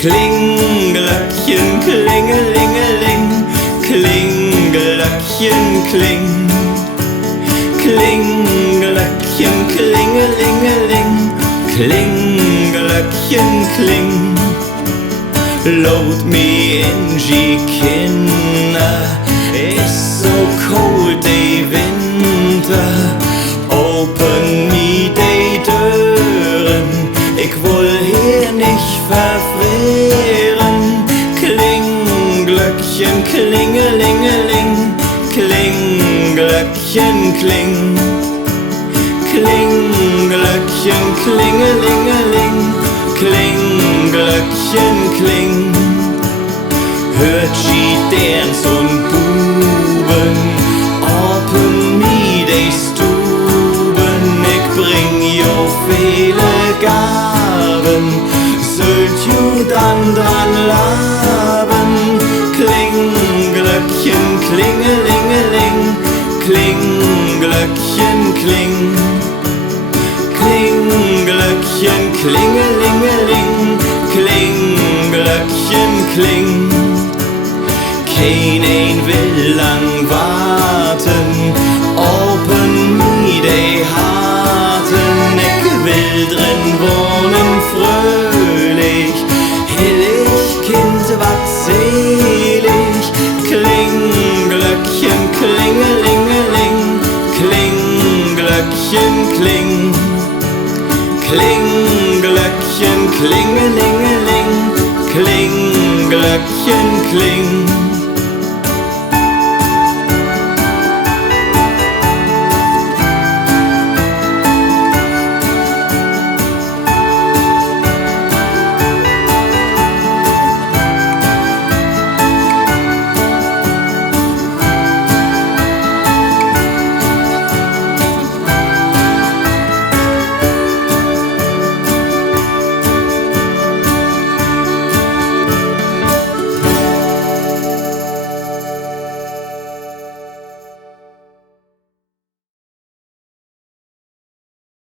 Klinglöckchen, klingelingeling, Klinglöckchen, kling. Klinglöckchen, klingelingeling, Klinglöckchen, kling. Load me in, ye Kinder, it's so cold, day winter. Open me, day Dören, ich will hier nicht verfrieren. Klinglöckchen, klingelingeling, Klinglöckchen, kling. Klinglöckchen, klingelingeling, Klinglöckchen, kling. Hört sie Dance und Buben, open me de Stuben. Ich bring jo viele Gaben, sollt ju dann dran laben. Klinglöckchen, klingelingeling, Klinglöckchen, kling. Klinglöckchen, klingelingeling, Klinglöckchen, kling. Kein will lang warten, open me de Harten. Ich will drin wohnen fröhlich, hillig, Kind, wat selig. Klinglöckchen, klingelingeling, Klinglöckchen, kling. Klinglöckchen, klingelingeling, Klinglöckchen, kling.